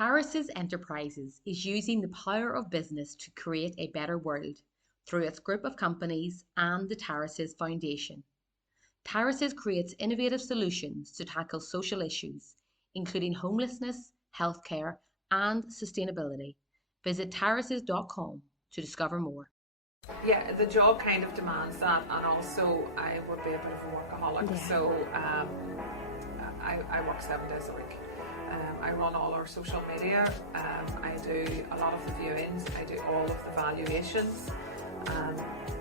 Tarasis Enterprises is using the power of business to create a better world through its group of companies and the Tarasis Foundation. Tarasis creates innovative solutions to tackle social issues, including homelessness, healthcare, and sustainability. Visit tarasis.com to discover more. Yeah, the job kind of demands that, and also I would be a bit of a workaholic, so I work 7 days a week. I run all our social media, I do a lot of the viewings, I do all of the valuations.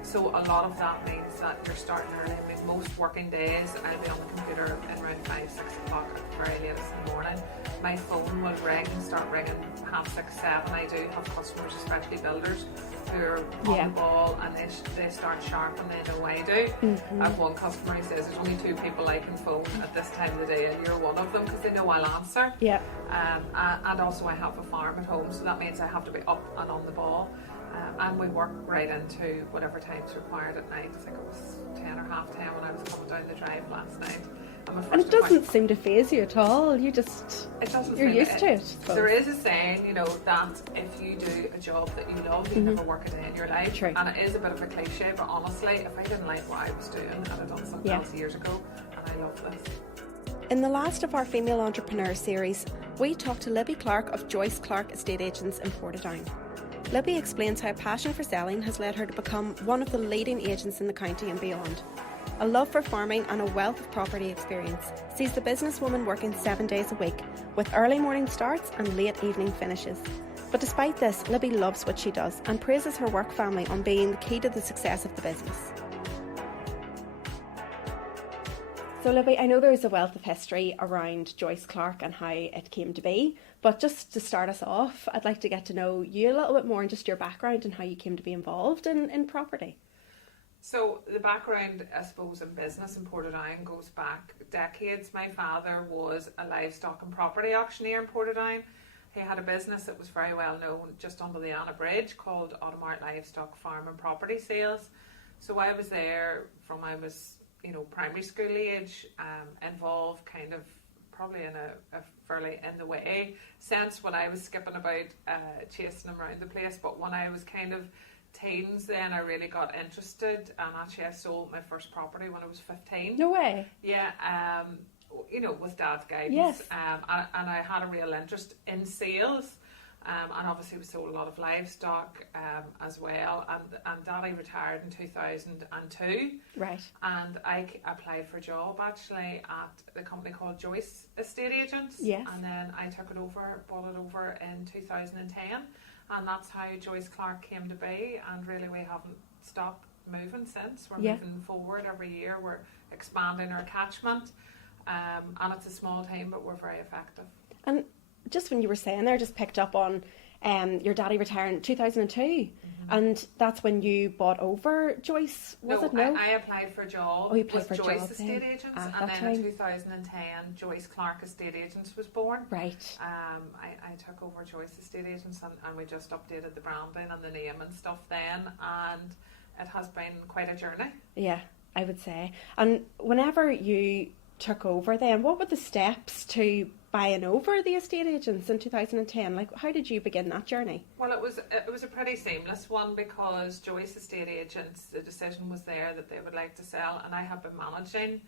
So a lot of that means that you're starting early. I mean, most working days I'll be on the computer in around 5, 6 o'clock at the very latest in the morning. My phone will ring and start ringing 6:30, 7. I do have customers, especially builders, who are on the ball, and they start sharp and they know I do. I have one customer who says there's only 2 people I can phone at this time of the day, and you're one of them, because they know I'll answer. And also I have a farm at home, so that means I have to be up and on the ball. And we work right into whatever time's required at night. I think it was 10 or half 10 when I was coming down the drive last night. And it doesn't seem to faze you at all. You're used to it. There is a saying, you know, that if you do a job that you love, you never work a day in your life. True. And it is a bit of a cliche, but honestly, if I didn't like what I was doing, I'd have done something else years ago, and I love this. In the last of our Female Entrepreneur series, we talked to Libby Clarke of Joyce Clarke Estate Agents in Portadown. Libby explains how passion for selling has led her to become one of the leading agents in the county and beyond. A love for farming and a wealth of property experience sees the businesswoman working 7 days a week, with early morning starts and late evening finishes. But despite this, Libby loves what she does and praises her work family on being the key to the success of the business. So Libby, I know there's a wealth of history around Joyce Clarke and how it came to be, but just to start us off, I'd like to get to know you a little bit more and just your background and how you came to be involved in property. So the background, I suppose, in business in Portadown goes back decades. My father was a livestock and property auctioneer in Portadown. He had a business that was very well known just under the Anna Bridge called Automart Livestock Farm and Property Sales. So I was there from I was primary school age, involved kind of probably in a fairly in the way sense when I was skipping about chasing them around the place. But when I was kind of teens, then I really got interested, and actually I sold my first property when I was 15. No way. Yeah, with Dad's guidance. Yes. And I had a real interest in sales. And obviously we sold a lot of livestock as well, and Daddy retired in 2002. Right. And I applied for a job actually at the company called Joyce Estate Agents. Yes. And then I bought it over in 2010, and that's how Joyce Clarke came to be, and really we haven't stopped moving since. We're moving forward every year, we're expanding our catchment, and it's a small team, but we're very effective. And just when you were saying there, I just picked up on your daddy retiring in 2002, and that's when you bought over Joyce, was it? No, I applied for a job with Joyce Estate Agents, and then in 2010 Joyce Clarke Estate Agents was born. Right. I took over Joyce Estate Agents, and we just updated the branding and the name and stuff then, and it has been quite a journey. Yeah, I would say. And whenever you took over then, what were the steps to buying over the estate agents in 2010? Like, how did you begin that journey? Well, it was a pretty seamless one, because Joyce Estate Agents, the decision was there that they would like to sell, and I have been managing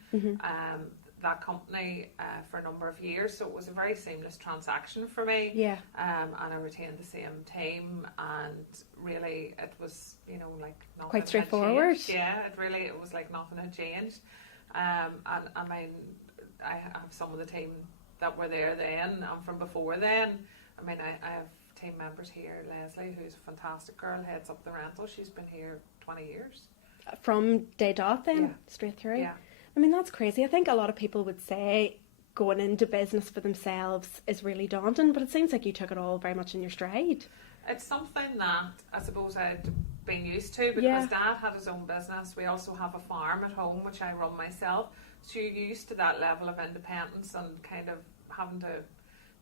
that company for a number of years, so it was a very seamless transaction for me. Yeah. And I retained the same team, and really it was like nothing quite straightforward. Yeah, it was like nothing had changed. And I mean, I have some of the team that were there then and from before then. I mean, I have team members here. Leslie, who's a fantastic girl, heads up the rental. She's been here 20 years. From day dot then, straight through? Yeah. I mean, that's crazy. I think a lot of people would say going into business for themselves is really daunting, but it seems like you took it all very much in your stride. It's something that I suppose I'd been used to, because Dad had his own business. We also have a farm at home which I run myself, so you're used to that level of independence and kind of having to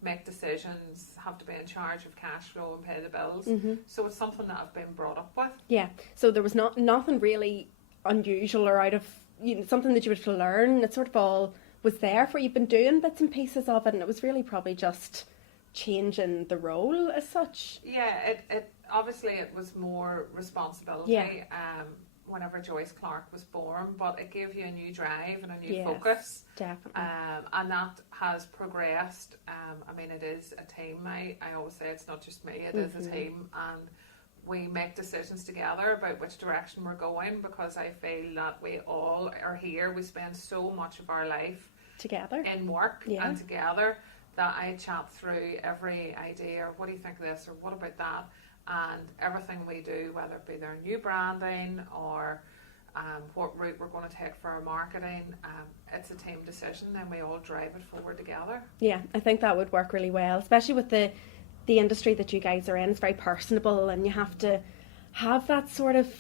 make decisions, have to be in charge of cash flow and pay the bills. So it's something that I've been brought up with. Yeah, so there was nothing really unusual or out of something that you would have to learn. It sort of all was there for you. You've been doing bits and pieces of it, and it was really probably just changing the role as such? Yeah, it obviously it was more responsibility. Yeah. Whenever Joyce Clarke was born, but it gave you a new drive and a new Yes, focus. definitely. And that has progressed. I mean, it is a team. I always say it's not just me, it is a team, and we make decisions together about which direction we're going, because I feel that we all are here. We spend so much of our life Together. in work Yeah. and together, that I chat through every idea, or what do you think of this, or what about that, and everything we do, whether it be their new branding or what route we're going to take for our marketing, it's a team decision, and we all drive it forward together. Yeah, I think that would work really well, especially with the industry that you guys are in. It's very personable, and you have to have that sort of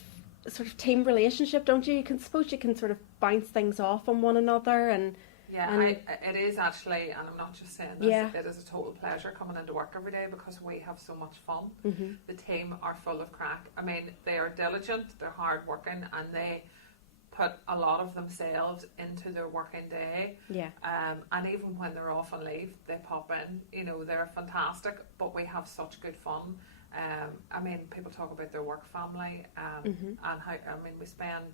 team relationship, don't you? Suppose you can sort of bounce things off on one another, and yeah, it is actually, and I'm not just saying this, Yeah. it is a total pleasure coming into work every day, because we have so much fun. Mm-hmm. The team are full of crack. I mean, they are diligent, they're hard working, and they put a lot of themselves into their working day. Yeah. And even when they're off on leave, they pop in. You know, they're fantastic, but we have such good fun. I mean, people talk about their work family, and how, I mean, we spend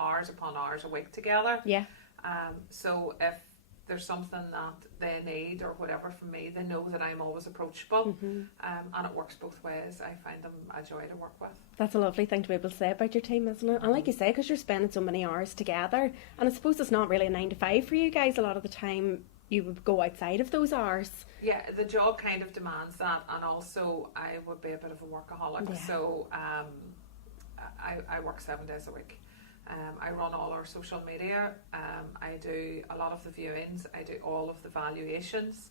hours upon hours a week together. Yeah. So if there's something that they need or whatever from me, they know that I'm always approachable, and it works both ways. I find them a joy to work with. That's a lovely thing to be able to say about your team, isn't it? And like you say, because you're spending so many hours together, and I suppose it's not really a 9 to 5 for you guys. A lot of the time you would go outside of those hours. Yeah, the job kind of demands that, and also I would be a bit of a workaholic. Yeah. So I work 7 days a week. I run all our social media. I do a lot of the viewings. I do all of the valuations.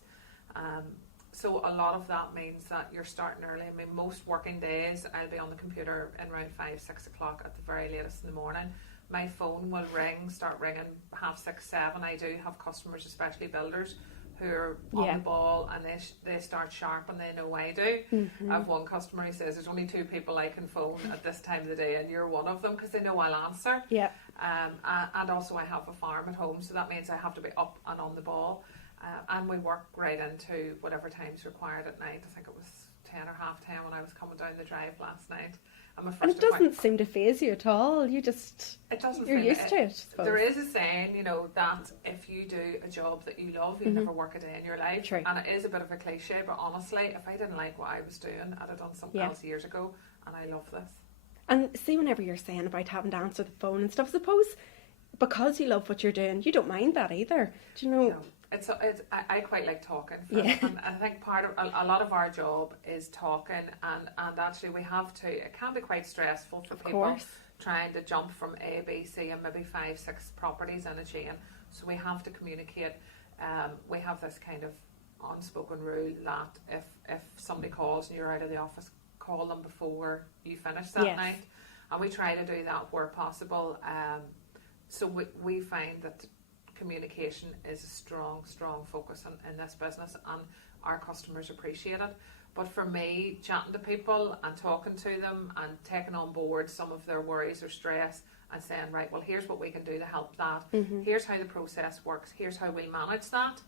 So a lot of that means that you're starting early. I mean, most working days I'll be on the computer in around 5, 6 o'clock at the very latest in the morning. My phone will start ringing 6:30, 7. I do have customers, especially builders, who are on the ball, and they start sharp, and they know I do. I have one customer who says there's only 2 people I can phone at this time of the day, and you're one of them, because they know I'll answer. Yeah. And also I have a farm at home, so that means I have to be up and on the ball. And we work right into whatever time's required at night. I think it was 10 or 10:30 when I was coming down the drive last night. And it doesn't seem to faze you at all. It doesn't. You're used to it. There is a saying, you know, that if you do a job that you love, you never work a day in your life. True. And it is a bit of a cliche, but honestly, if I didn't like what I was doing, I'd have done something else years ago. And I love this. And see, whenever you're saying about having to answer the phone and stuff, suppose because you love what you're doing, you don't mind that either. Do you know? No. I quite like talking. Yeah. And I think part of a lot of our job is talking, and actually we have to. It can be quite stressful for people trying to jump from A, B, C, and maybe 5, 6 properties in a chain. So we have to communicate. We have this kind of unspoken rule that if somebody calls and you're out of the office, call them before you finish that night, and we try to do that where possible. So we find that communication is a strong focus in this business, and our customers appreciate it. But for me, chatting to people and talking to them and taking on board some of their worries or stress and saying, right, well, here's what we can do to help that. Here's how the process works. Here's how we manage that.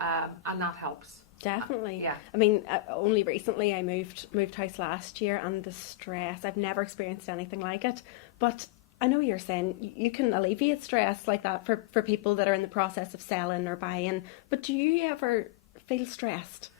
And that helps. Definitely. Yeah. I mean, only recently I moved house last year, and the stress, I've never experienced anything like it. But I know you're saying you can alleviate stress like that for people that are in the process of selling or buying, but do you ever feel stressed?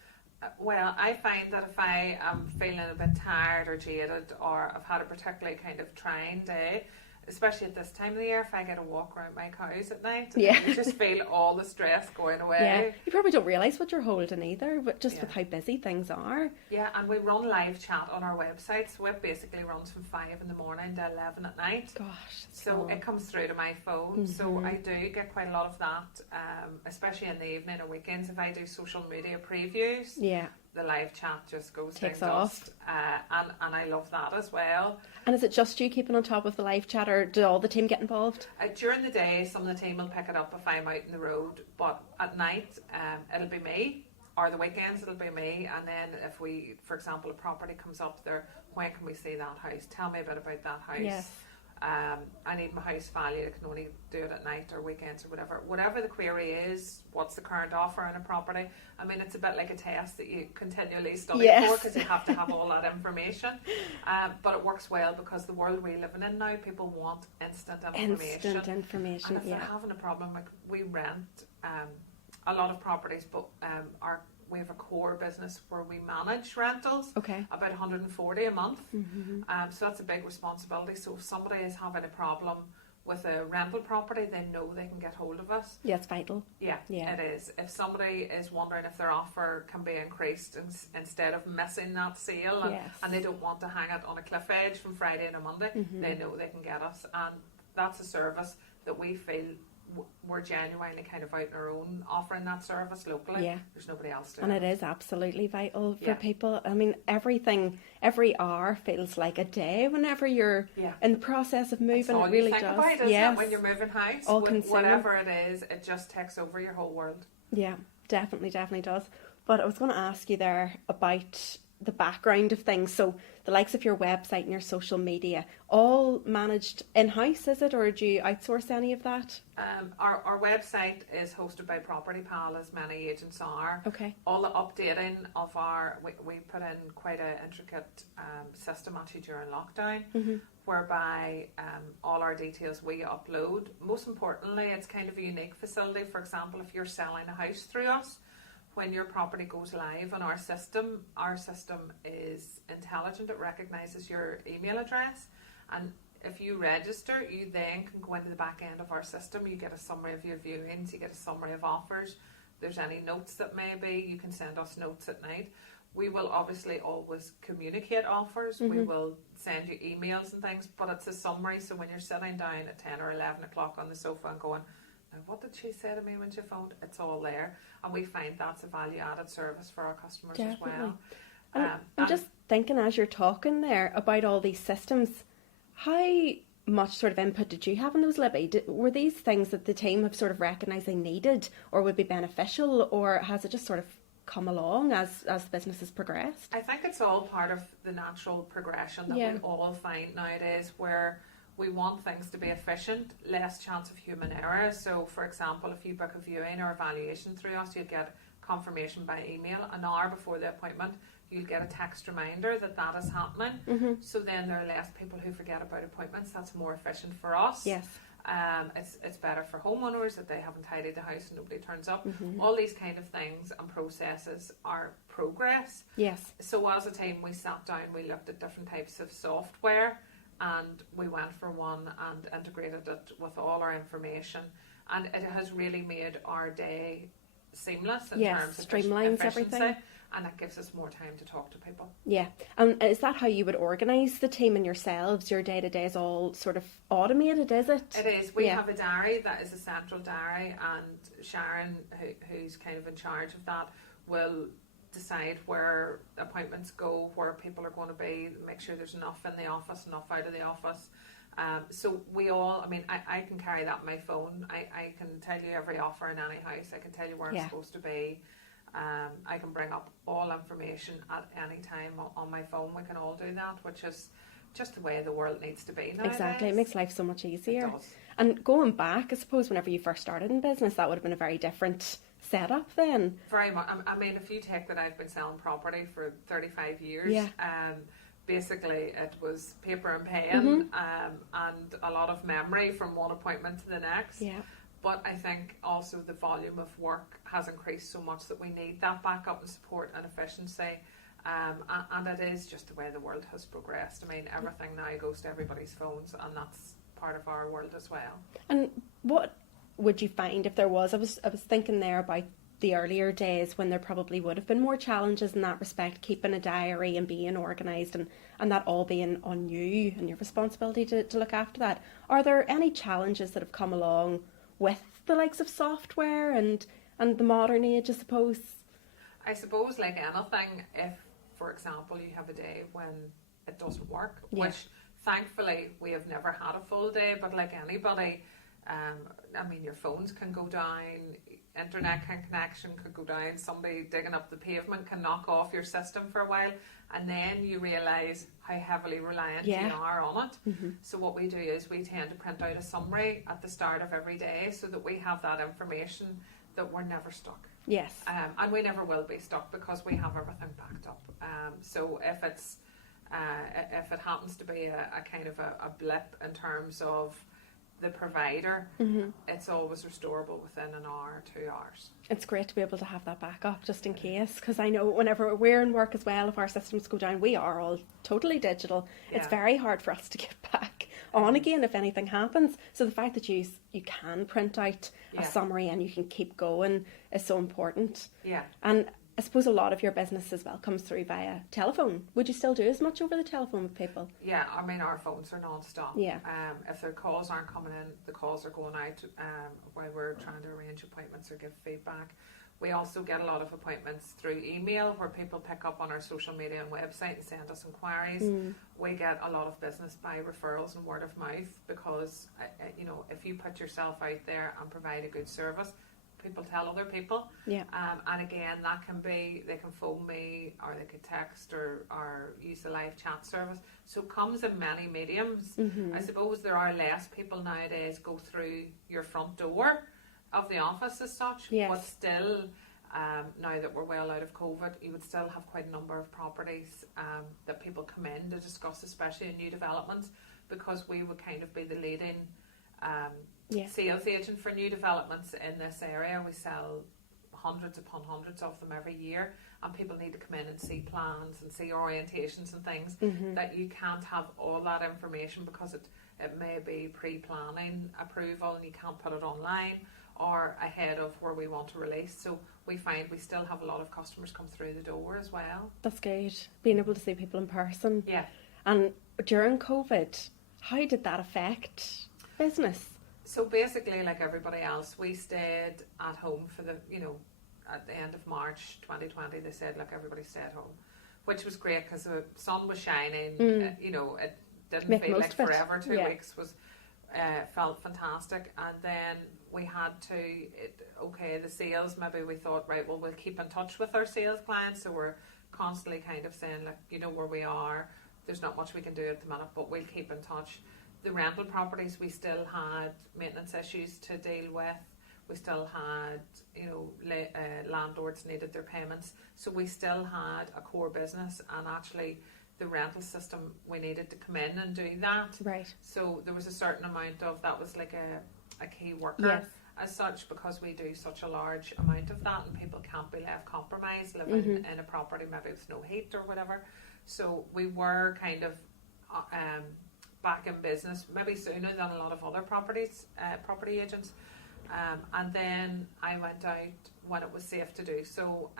Well, I find that if I am feeling a bit tired or jaded, or I've had a particularly kind of trying day, especially at this time of the year, if I get a walk around my cows at night, you just feel all the stress going away. Yeah, you probably don't realise what you're holding either, but just with how busy things are. Yeah, and we run live chat on our website, so it basically runs from 5 in the morning to 11 at night. Gosh. So it comes through to my phone, so I do get quite a lot of that, especially in the evening or weekends if I do social media previews. Yeah. The live chat just takes off. And I love that as well. And is it just you keeping on top of the live chat, or do all the team get involved? During the day, some of the team will pick it up if I'm out in the road, but at night it'll be me, or the weekends it'll be me. And then if we, for example, a property comes up there, when can we see that house? Tell me a bit about that house. Yes. I need my house valued, I can only do it at night or weekends or whatever the query is, what's the current offer on a property. I mean, it's a bit like a test that you continually study for, because you have to have all that information, but it works well because the world we're living in now, people want instant information. And if they're having a problem, like, we rent a lot of properties, but we have a core business where we manage rentals, about 140 a month. So that's a big responsibility. So if somebody is having a problem with a rental property, they know they can get hold of us. Yeah, it's vital. Yeah, it is. If somebody is wondering if their offer can be increased instead of missing that sale, and they don't want to hang it on a cliff edge from Friday to Monday, they know they can get us. And that's a service that we feel we're genuinely kind of out on our own offering that service locally. There's nobody else doing it. And it is absolutely vital for people. I mean, every hour feels like a day whenever you're in the process of moving. It's all it really you think does. About, isn't it? When you're moving house, whatever it is, it just takes over your whole world. Yeah, definitely does. But I was going to ask you there about the background of things. So the likes of your website and your social media, all managed in-house, is it, or do you outsource any of that? Our website is hosted by Property Pal, as many agents are. All the updating of we put in quite an intricate system actually during lockdown, whereby all our details we upload. Most importantly, it's kind of a unique facility. For example, if you're selling a house through us, when your property goes live on our system is intelligent. It recognises your email address, and if you register, you then can go into the back end of our system. You get a summary of your viewings, you get a summary of offers. There's any notes that may be, you can send us notes at night. We will obviously always communicate offers. We will send you emails and things, but it's a summary. So when you're sitting down at 10 or 11 o'clock on the sofa and going, now, what did she say to me when she phoned? It's all there, and we find that's a value-added service for our customers as well. I'm just thinking, as you're talking there about all these systems, how much sort of input did you have in those, Libby? Were these things that the team have sort of recognised they needed or would be beneficial, or has it just sort of come along as the business has progressed? I think it's all part of the natural progression that we all find nowadays, where we want things to be efficient, less chance of human error. So, for example, if you book a viewing or evaluation through us, you'll get confirmation by email. An hour before the appointment, you'll get a text reminder that is happening. So then there are less people who forget about appointments. That's more efficient for us. It's better for homeowners that they haven't tidied the house and nobody turns up. All these kind of things and processes are progress. So as a team, we sat down, we looked at different types of software, and we went for one and integrated it with all our information, and it has really made our day seamless in terms of streamlines everything, and it gives us more time to talk to people. And is that how you would organise the team and yourselves? Your day-to-day is all sort of automated, is it? It is. We have a diary that is a central diary, and Sharon, who's kind of in charge of that, will decide where appointments go, where people are going to be, make sure there's enough in the office, enough out of the office. So we all, I can carry that on my phone. I can tell you every offer in any house. I can tell you where it's supposed to be. I can bring up all information at any time on my phone. We can all do that, which is just the way the world needs to be nowadays. Exactly, it makes life so much easier. It does. And going back, I suppose whenever you first started in business, that would have been a very different setup then. Very much. If you take that I've been selling property for 35 years, basically it was paper and pen, and a lot of memory from one appointment to the next. But I think also the volume of work has increased so much that we need that backup and support and efficiency. And it is just the way the world has progressed. Everything now goes to everybody's phones, and that's part of our world as well. And what would you find if there was? I was thinking there about the earlier days when there probably would have been more challenges in that respect, keeping a diary and being organised, and that all being on you and your responsibility to look after that. Are there any challenges that have come along with the likes of software and the modern age, I suppose? I suppose, like anything, if, for example, you have a day when it doesn't work, which thankfully we have never had a full day, but like anybody, I mean, your phones can go down, internet connection could go down, somebody digging up the pavement can knock off your system for a while, and then you realise how heavily reliant you are on it. So what we do is we tend to print out a summary at the start of every day so that we have that information that we're never stuck. Yes. And we never will be stuck because we have everything backed up. So if it happens to be a kind of a blip in terms of the provider, it's always restorable within an hour or 2 hours. It's great to be able to have that backup just in case, because I know whenever we're in work as well, if our systems go down, we are all totally digital. It's very hard for us to get back on again if anything happens. So the fact that you can print out a summary and you can keep going is so important. Yeah. And I suppose a lot of your business as well comes through via telephone. Would you still do as much over the telephone with people? Yeah, I mean, our phones are non-stop. Yeah. If their calls aren't coming in, the calls are going out while we're trying to arrange appointments or give feedback. We also get a lot of appointments through email where people pick up on our social media and website and send us inquiries. We get a lot of business by referrals and word of mouth because, if you put yourself out there and provide a good service, people tell other people. Yeah. And again, that can be, they can phone me or they could text or use the live chat service. So it comes in many mediums. I suppose there are less people nowadays go through your front door of the office as such. Yes. But still, now that we're well out of COVID, you would still have quite a number of properties that people come in to discuss, especially in new developments, because we would kind of be the leading sales agent for new developments in this area. We sell hundreds upon hundreds of them every year, and people need to come in and see plans and see orientations and things that you can't have all that information because it may be pre-planning approval and you can't put it online or ahead of where we want to release. So we find we still have a lot of customers come through the door as well. That's good, being able to see people in person. Yeah. And during COVID, how did that affect business? So basically, like everybody else, we stayed at home for at the end of March 2020, they said, like, everybody stay at home, which was great because the sun was shining. It didn't feel like forever. 2 weeks was felt fantastic. And then we had the sales, maybe we thought, right, well, we'll keep in touch with our sales clients. So we're constantly kind of saying, like, where we are, there's not much we can do at the minute, but we'll keep in touch. The rental properties, we still had maintenance issues to deal with. We still had, landlords needed their payments. So we still had a core business, and actually the rental system, we needed to come in and do that. Right. So there was a certain amount of, that was like a key worker as such, because we do such a large amount of that and people can't be left compromised living in a property maybe with no heat or whatever. So we were kind of back in business maybe sooner than a lot of other property agents, and then I went out when it was safe to do so,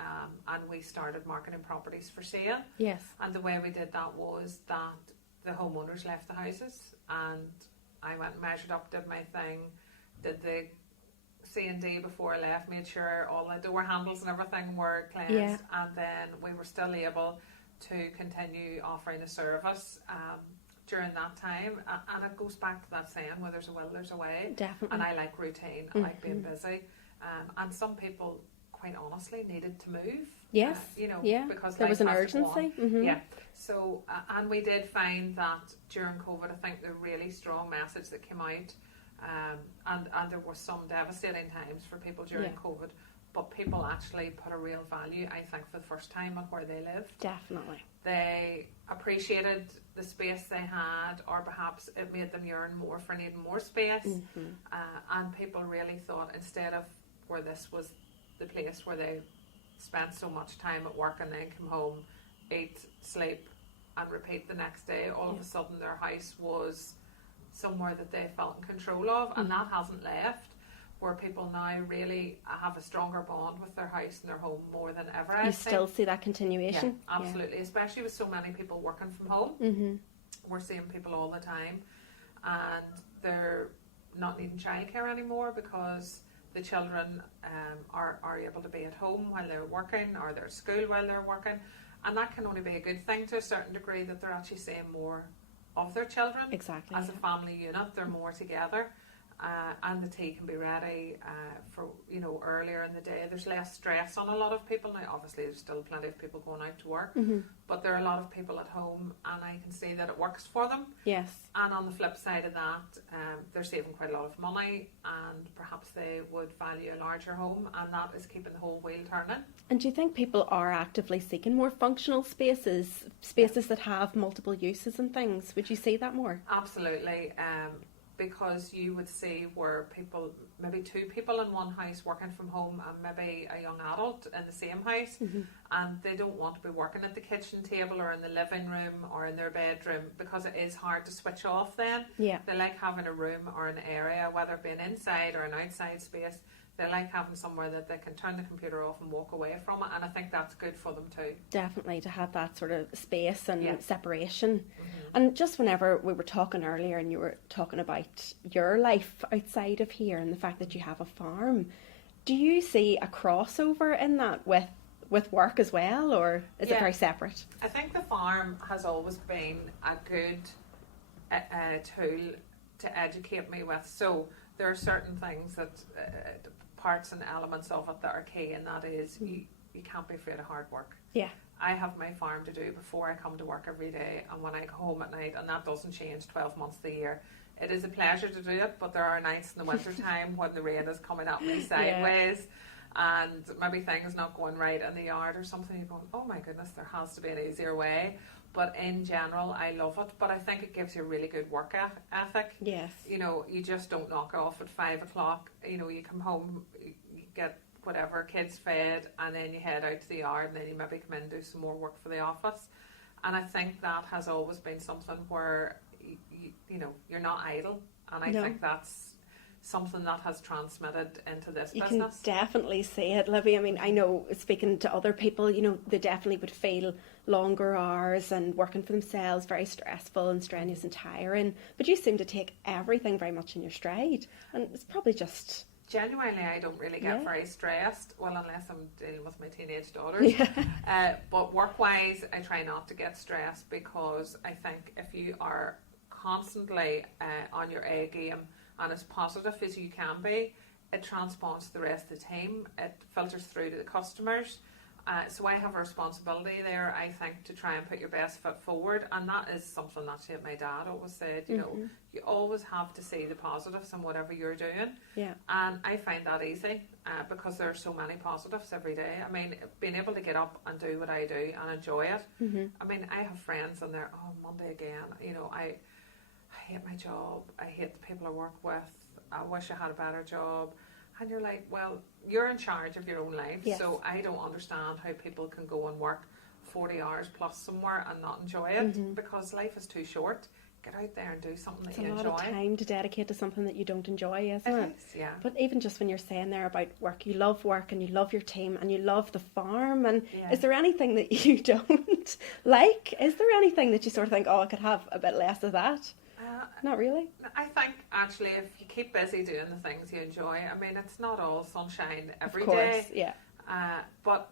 and we started marketing properties for sale. Yes. And the way we did that was that the homeowners left the houses and I went and measured up, did my thing, did the C&D before I left, made sure all the door handles and everything were cleansed, and then we were still able to continue offering a service during that time. And it goes back to that saying, where there's a will, there's a way. Definitely. And I like routine, I like being busy, and some people quite honestly needed to move. Yes. Because there was an urgency. Yeah. So and we did find that during COVID, I think the really strong message that came out, and there were some devastating times for people during COVID, but people actually put a real value, I think, for the first time on where they lived. Definitely. They appreciated the space they had, or perhaps it made them yearn more for needing more space. And people really thought, instead of where this was the place where they spent so much time at work and then come home, eat, sleep and repeat the next day, all of a sudden their house was somewhere that they felt in control of, and that hasn't left, where people now really have a stronger bond with their house and their home more than ever. You still see that continuation? Yeah, absolutely, especially with so many people working from home. We're seeing people all the time, and they're not needing childcare anymore because the children are able to be at home while they're working, or they're at school while they're working, and that can only be a good thing to a certain degree, that they're actually seeing more of their children. Exactly. As a family unit, they're more together. and the tea can be ready for, you know, earlier in the day. There's less stress on a lot of people now. Obviously there's still plenty of people going out to work, but there are a lot of people at home, and I can see that it works for them. Yes. And on the flip side of that, they're saving quite a lot of money, and perhaps they would value a larger home, and that is keeping the whole wheel turning. And do you think people are actively seeking more functional spaces that have multiple uses and things? Would you see that more? Absolutely. Because you would see where people, maybe two people in one house working from home, and maybe a young adult in the same house, and they don't want to be working at the kitchen table or in the living room or in their bedroom, because it is hard to switch off then. Yeah. They like having a room or an area, whether it be an inside or an outside space. They like having somewhere that they can turn the computer off and walk away from it, and I think that's good for them too. Definitely, to have that sort of space and separation. And just whenever we were talking earlier, and you were talking about your life outside of here and the fact that you have a farm, do you see a crossover in that with work as well, or is it very separate? I think the farm has always been a good tool to educate me with. So there are certain things that parts and elements of it that are key, and that is you can't be afraid of hard work. Yeah. I have my farm to do before I come to work every day, and when I go home at night, and that doesn't change 12 months of the year. It is a pleasure to do it, but there are nights in the winter time when the rain is coming at me sideways, and maybe things not going right in the yard or something. You're going, oh my goodness, there has to be an easier way. But in general, I love it. But I think it gives you a really good work ethic. Yes. You know, you just don't knock off at 5 o'clock. You know, you come home, you get whatever, kids fed, and then you head out to the yard, and then you maybe come in and do some more work for the office. And I think that has always been something where, you know, you're not idle. And I think that's something that has transmitted into this business. You can definitely see it, Libby. I mean, I know, speaking to other people, you know, they definitely would feel longer hours and working for themselves very stressful and strenuous and tiring. But you seem to take everything very much in your stride. And it's probably just... Genuinely, I don't really get very stressed, well, unless I'm dealing with my teenage daughters. But work-wise, I try not to get stressed, because I think if you are constantly on your A game and as positive as you can be, it transpons to the rest of the team. It filters through to the customers. So I have a responsibility there, I think, to try and put your best foot forward, and that is something that my dad always said, you know, you always have to see the positives in whatever you're doing. Yeah. And I find that easy because there are so many positives every day. I mean, being able to get up and do what I do and enjoy it. I mean, I have friends and they're, oh, Monday again, you know, I hate my job, I hate the people I work with, I wish I had a better job. And you're like, well, you're in charge of your own life. Yes. So I don't understand how people can go and work 40 hours plus somewhere and not enjoy it, because life is too short. Get out there and do something that you enjoy. It's a lot of time to dedicate to something that you don't enjoy, isn't it? Yeah. But even just when you're saying there about work, you love work and you love your team and you love the farm. And is there anything that you don't like? Is there anything that you sort of think, oh, I could have a bit less of that? Not really. I think actually, if you keep busy doing the things you enjoy, I mean, it's not all sunshine every day. Yeah. But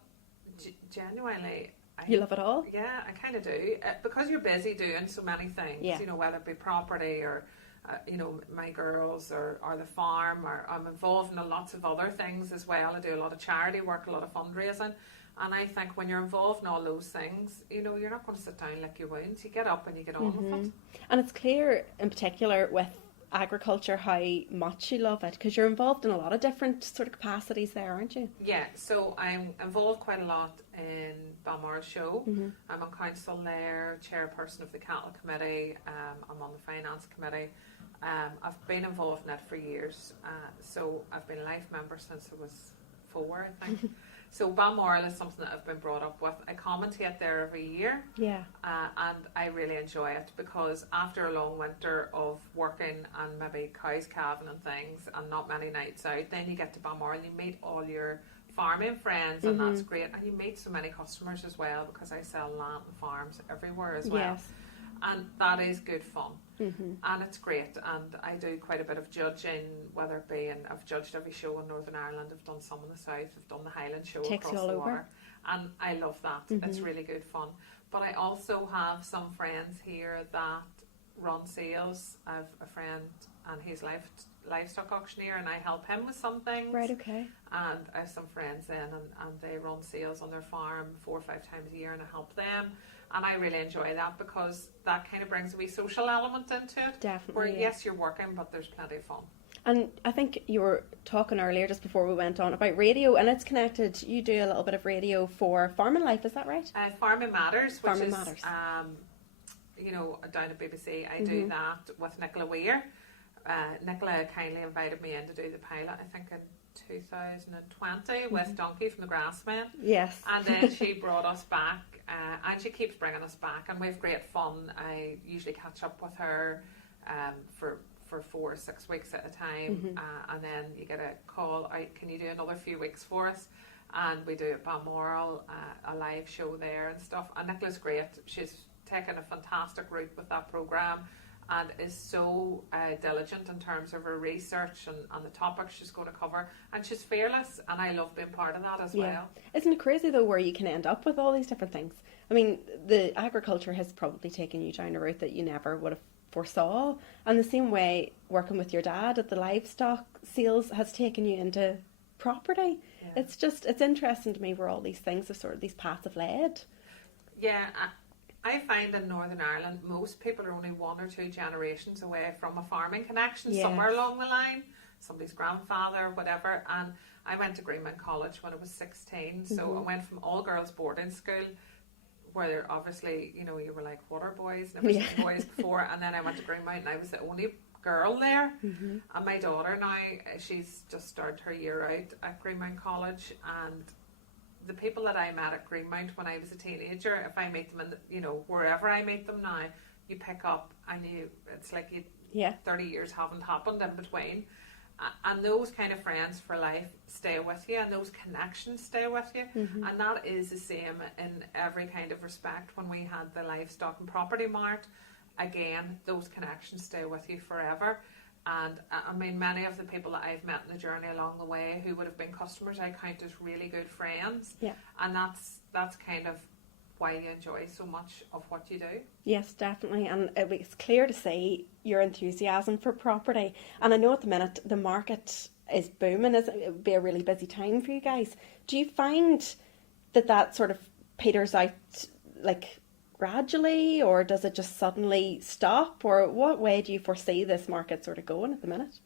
genuinely, you love it all. Yeah, I kind of do, because you're busy doing so many things. Yeah. You know, whether it be property or you know, my girls or the farm, or I'm involved in lots of other things as well. I do a lot of charity work, a lot of fundraising. And I think when you're involved in all those things, you know, you're not going to sit down like your wounds. You get up and you get on with it. And it's clear, in particular, with agriculture, how much you love it, because you're involved in a lot of different sort of capacities there, aren't you? Yeah, so I'm involved quite a lot in Balmoral Show. I'm on council there, chairperson of the cattle committee. I'm on the finance committee. I've been involved in it for years. So I've been a life member since I was 4, I think. So Balmoral is something that I've been brought up with. I commentate there every year. Yeah. And I really enjoy it, because after a long winter of working and maybe cows calving and things and not many nights out, then you get to Balmoral and you meet all your farming friends, and that's great. And you meet so many customers as well, because I sell land and farms everywhere as well. Yes. And that is good fun. And it's great. And I do quite a bit of judging, whether it be, and I've judged every show in Northern Ireland. I've done some in the south. I've done the Highland show across the water. And I love that. It's really good fun. But I also have some friends here that run sales. I have a friend and he's livestock auctioneer, and I help him with some things. Right, okay. And I have some friends then, and they run sales on their farm 4 or 5 times a year, and I help them. And I really enjoy that because that kind of brings a wee social element into it. Definitely. Where, yeah. yes, you're working, but there's plenty of fun. And I think you were talking earlier, just before we went on, about radio, and it's connected. You do a little bit of radio for Farming Life, is that right? Farming Matters, which Farming is, Matters. You know, down at BBC. I do that with Nicola Weir. Nicola kindly invited me in to do the pilot, I think in 2020, with Donkey from the Grassmen. Yes. And then she brought us back, and she keeps bringing us back, and we have great fun. I usually catch up with her for 4 or 6 weeks at a time, and then you get a call out, can you do another few weeks for us? And we do at Balmoral, a live show there and stuff. And Nicola's great. She's taken a fantastic route with that programme, and is so diligent in terms of her research and the topics she's going to cover. And she's fearless, and I love being part of that as well. Isn't it crazy though where you can end up with all these different things? I mean, the agriculture has probably taken you down a route that you never would have foresaw. And the same way working with your dad at the livestock sales has taken you into property. Yeah. It's interesting to me where all these things have sort of, these paths have led. Yeah, I find in Northern Ireland, most people are only 1 or 2 generations away from a farming connection somewhere along the line, somebody's grandfather, whatever. And I went to Greenmount College when I was 16, so I went from all girls boarding school, where obviously, you know, you were like water boys, never seen boys before, and then I went to Greenmount and I was the only girl there. And my daughter now, she's just started her year out at Greenmount College, and the people that I met at Greenmount when I was a teenager, if I meet them in, you know, wherever I meet them now, you pick up and it's like 30 years haven't happened in between. And those kind of friends for life stay with you, and those connections stay with you. And that is the same in every kind of respect. When we had the livestock and property mart, again, those connections stay with you forever. And I mean, many of the people that I've met in the journey along the way who would have been customers, I count as really good friends. Yeah. And that's kind of why you enjoy so much of what you do. Yes, definitely. And it's clear to see your enthusiasm for property. And I know at the minute the market is booming. It would be a really busy time for you guys. Do you find that sort of peters out like gradually, or does it just suddenly stop, or what way do you foresee this market sort of going at the minute?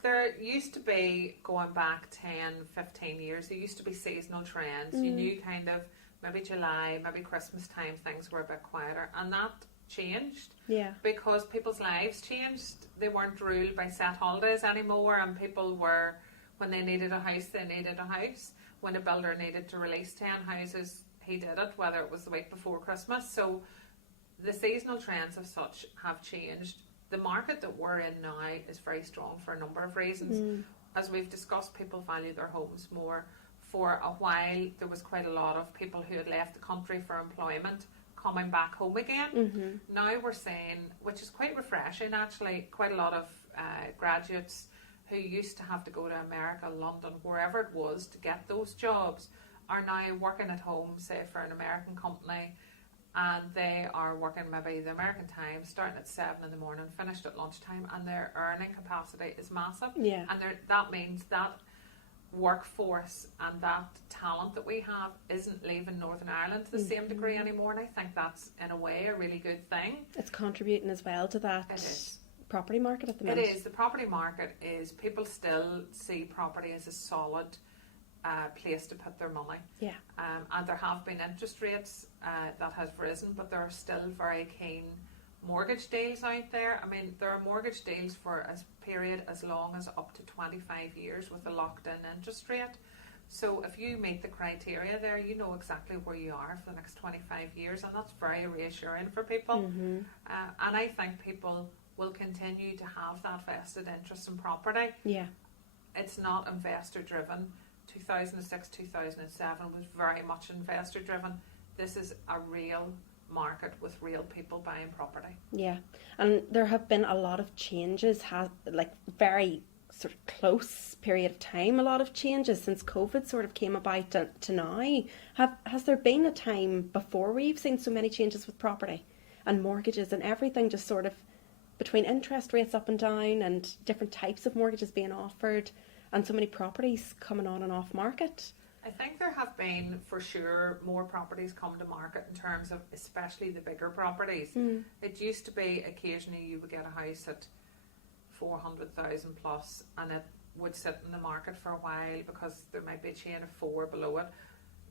There used to be, going back 10, 15 years, there used to be seasonal trends. You knew kind of maybe July, maybe Christmas time, things were a bit quieter, and that changed because people's lives changed. They weren't ruled by set holidays anymore, and people were, when they needed a house, they needed a house. When a builder needed to release 10 houses, he did it, whether it was the week before Christmas. So the seasonal trends of such have changed. The market that we're in now is very strong for a number of reasons. As we've discussed, people value their homes more. For a while, there was quite a lot of people who had left the country for employment coming back home again. Now we're seeing, which is quite refreshing actually, quite a lot of graduates who used to have to go to America, London, wherever it was to get those jobs, are now working at home, say for an American company, and they are working maybe the American time, starting at 7 in the morning, finished at lunchtime, and their earning capacity is massive. And that means that workforce and that talent that we have isn't leaving Northern Ireland to the same degree anymore, and I think that's in a way a really good thing. It's contributing as well to that property market at the minute. It is. The property market is, people still see property as a solid place to put their money. And there have been interest rates that have risen, but there are still very keen mortgage deals out there. I mean, there are mortgage deals for a period as long as up to 25 years with a locked-in interest rate. So if you meet the criteria there, you know exactly where you are for the next 25 years, and that's very reassuring for people. And I think people will continue to have that vested interest in property. It's not investor driven. 2006, 2007 was very much investor driven. This is a real market with real people buying property. And there have been a lot of changes, like very sort of close period of time, a lot of changes since COVID sort of came about to now. Has there been a time before where you've seen so many changes with property and mortgages and everything just sort of between interest rates up and down and different types of mortgages being offered and so many properties coming on and off market? I think there have been, for sure, more properties come to market in terms of especially the bigger properties. It used to be occasionally you would get a house at 400,000 plus and it would sit in the market for a while because there might be a chain of 4 below it.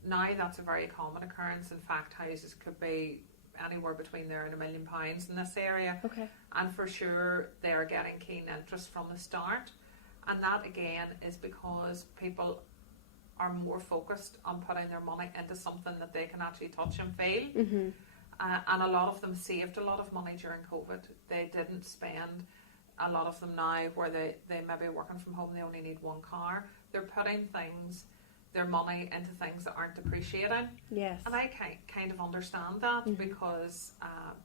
Now that's a very common occurrence. In fact, houses could be anywhere between there and £1 million in this area. Okay. And for sure they are getting keen interest from the start. And that again is because people are more focused on putting their money into something that they can actually touch and feel. And a lot of them saved a lot of money during COVID. They didn't spend, a lot of them now where they maybe are working from home, they only need one car. They're putting their money into things that aren't depreciating. Yes. And I kind of understand that because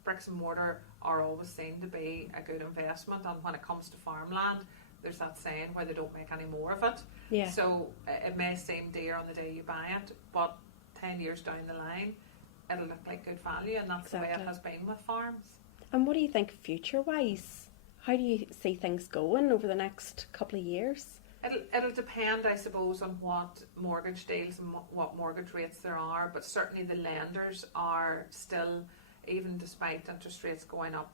bricks and mortar are always seen to be a good investment, and when it comes to farmland, there's that saying where they don't make any more of it. Yeah. So it may seem dear on the day you buy it, but 10 years down the line, it'll look like good value, and that's the way it has been with farms. And what do you think future-wise? How do you see things going over the next couple of years? It'll depend, I suppose, on what mortgage deals and what mortgage rates there are, but certainly the lenders are still, even despite interest rates going up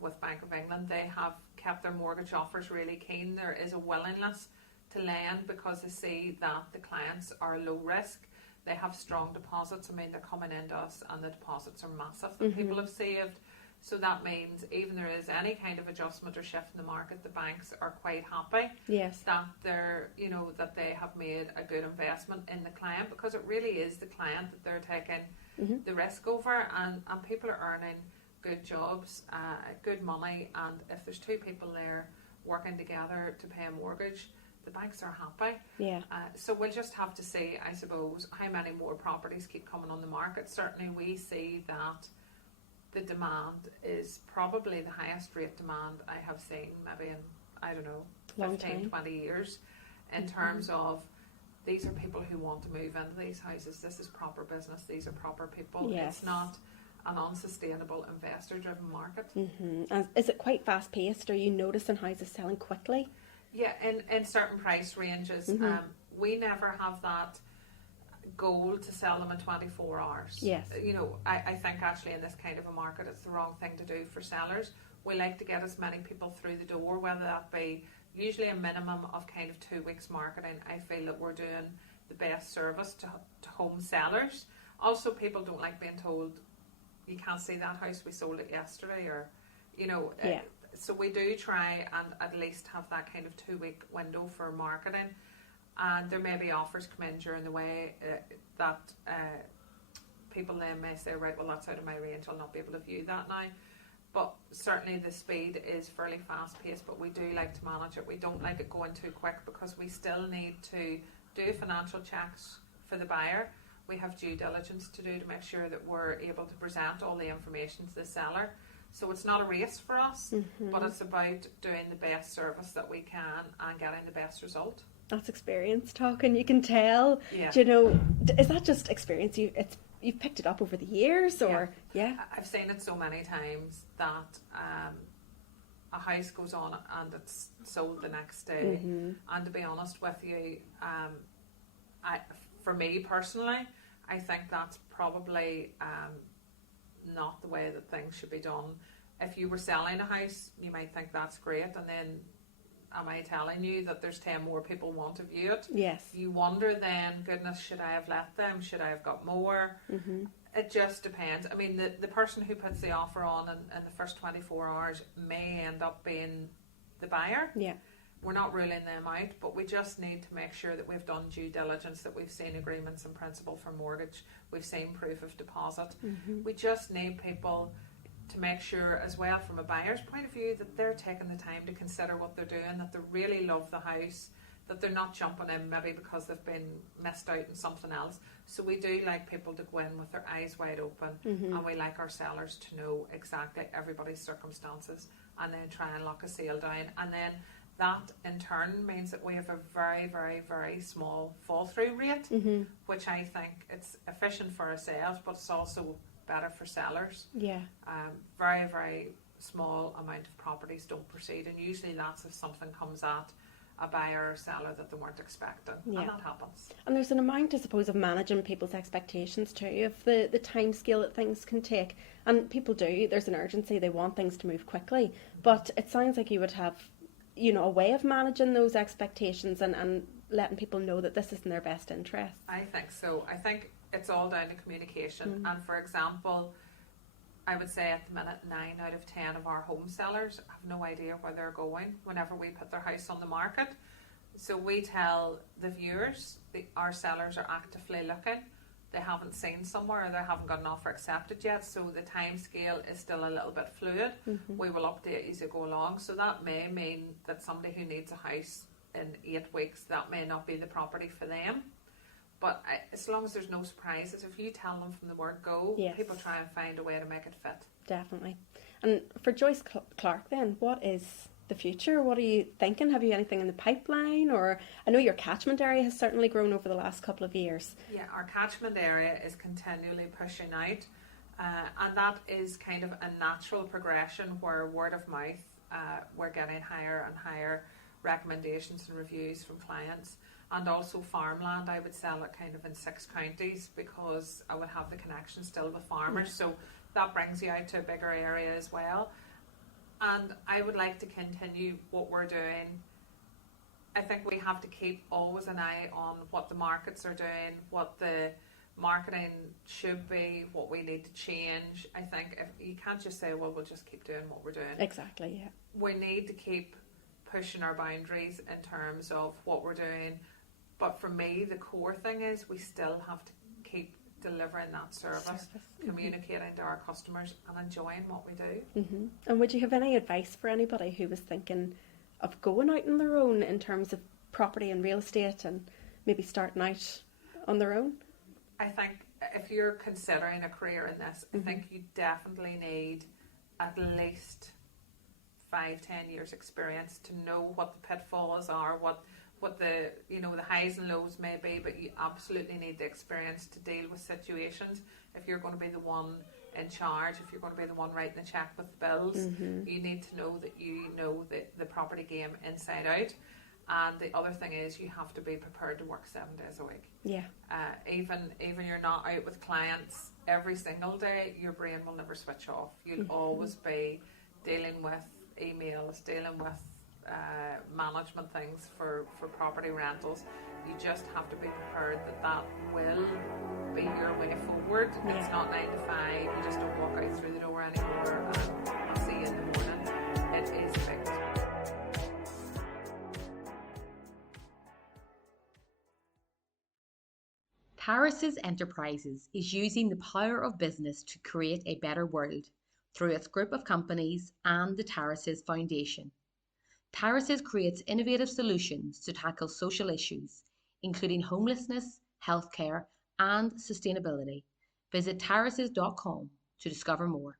with Bank of England, they have kept their mortgage offers really keen. There is a willingness to lend because they see that the clients are low risk. They have strong deposits. I mean, they're coming into us and the deposits are massive that people have saved. So that means even there is any kind of adjustment or shift in the market, the banks are quite happy that they're, that they have made a good investment in the client, because it really is the client that they're taking the risk over, and people are earning good jobs, good money, and if there's two people there working together to pay a mortgage, the banks are happy. So we'll just have to see, I suppose, how many more properties keep coming on the market. Certainly we see that the demand is probably the highest rate demand I have seen maybe in, I don't know, 15, 20 years in terms of these are people who want to move into these houses. This is proper business. These are proper people. It's not an unsustainable investor-driven market. And is it quite fast-paced? Are you noticing houses selling quickly? Yeah, in certain price ranges. We never have that goal to sell them in 24 hours. Yes. I think actually in this kind of a market it's the wrong thing to do for sellers. We like to get as many people through the door, whether that be usually a minimum of kind of 2 weeks marketing. I feel that we're doing the best service to home sellers. Also, people don't like being told you can't see that house, we sold it yesterday, or so we do try and at least have that kind of 2 week window for marketing. And there may be offers come in during the way that people then may say, right, well, that's out of my range, I'll not be able to view that now. But certainly the speed is fairly fast paced, but we do like to manage it. We don't like it going too quick because we still need to do financial checks for the buyer. We have due diligence to do to make sure that we're able to present all the information to the seller. So it's not a race for us, but it's about doing the best service that we can and getting the best result. That's experience talking, you can tell. Yeah. Is that just experience? You've picked it up over the years, or I've seen it so many times that a house goes on and it's sold the next day. And to be honest with you, for me personally, I think that's probably not the way that things should be done. If you were selling a house, you might think that's great, and then am I telling you that there's 10 more people want to view it? Yes. You wonder then, goodness, should I have let them? Should I have got more? It just depends. I mean, the person who puts the offer on in the first 24 hours may end up being the buyer. Yeah. We're not ruling them out, but we just need to make sure that we've done due diligence, that we've seen agreements in principle for mortgage, we've seen proof of deposit. We just need people to make sure as well, from a buyer's point of view, that they're taking the time to consider what they're doing, that they really love the house, that they're not jumping in maybe because they've been missed out on something else. So we do like people to go in with their eyes wide open, and we like our sellers to know exactly everybody's circumstances and then try and lock a sale down. And then that in turn means that we have a very, very, very small fall through rate, which I think it's efficient for ourselves, but it's also better for sellers. Yeah. Very, very small amount of properties don't proceed, and usually that's if something comes at a buyer or seller that they weren't expecting, Yeah. and that happens. And there's an amount, I suppose, of managing people's expectations too, of the time scale that things can take. And people do, there's an urgency, they want things to move quickly. But it sounds like you would have, you know, a way of managing those expectations and letting people know that this is in their best interest. I think so. I think it's all down to communication. And for example, I would say at the minute 9 out of 10 of our home sellers have no idea where they're going whenever we put their house on the market. So we tell the viewers our sellers are actively looking. They haven't seen somewhere, or they haven't got an offer accepted yet, so the time scale is still a little bit fluid. We will update you as you go along. So that may mean that somebody who needs a house in 8 weeks, that may not be the property for them. But as long as there's no surprises, if you tell them from the word go, Yes. people try and find a way to make it fit. Definitely. And for Joyce Clarke then, what is the future? What are you thinking? Have you anything in the pipeline? Or I know your catchment area has certainly grown over the last couple of years. Yeah, our catchment area is continually pushing out, and that is kind of a natural progression where word of mouth, we're getting higher and higher recommendations and reviews from clients. And also farmland, I would sell it kind of in 6 counties because I would have the connection still with farmers. So that brings you out to a bigger area as well. And I would like to continue what we're doing. I think we have to keep always an eye on what the markets are doing, what the marketing should be, what we need to change. I think if you can't just say, well, we'll just keep doing what we're doing. Exactly, yeah. We need to keep pushing our boundaries in terms of what we're doing. But for me, the core thing is we still have to keep delivering that service. Communicating to our customers and enjoying what we do. And would you have any advice for anybody who was thinking of going out on their own in terms of property and real estate and maybe starting out on their own? I think if you're considering a career in this, I think you definitely need at least 5-10 years experience to know what the pitfalls are, what the, you know, the highs and lows may be, but you absolutely need the experience to deal with situations. If you're going to be the one in charge, if you're going to be the one writing the check with the bills, you need to know that you know the property game inside out. And the other thing is you have to be prepared to work 7 days a week. Yeah. Even you're not out with clients every single day, your brain will never switch off. You'll always be dealing with emails, dealing with management things for property rentals. You just have to be prepared that will be your way forward. Yeah. It's not 9 to 5. You just don't walk out through the door anymore and I'll see you in the morning. It is fixed. Tarasis Enterprises is using the power of business to create a better world through its group of companies and the Tarasis Foundation. Tarasis creates innovative solutions to tackle social issues, including homelessness, healthcare, and sustainability. Visit tarasis.com to discover more.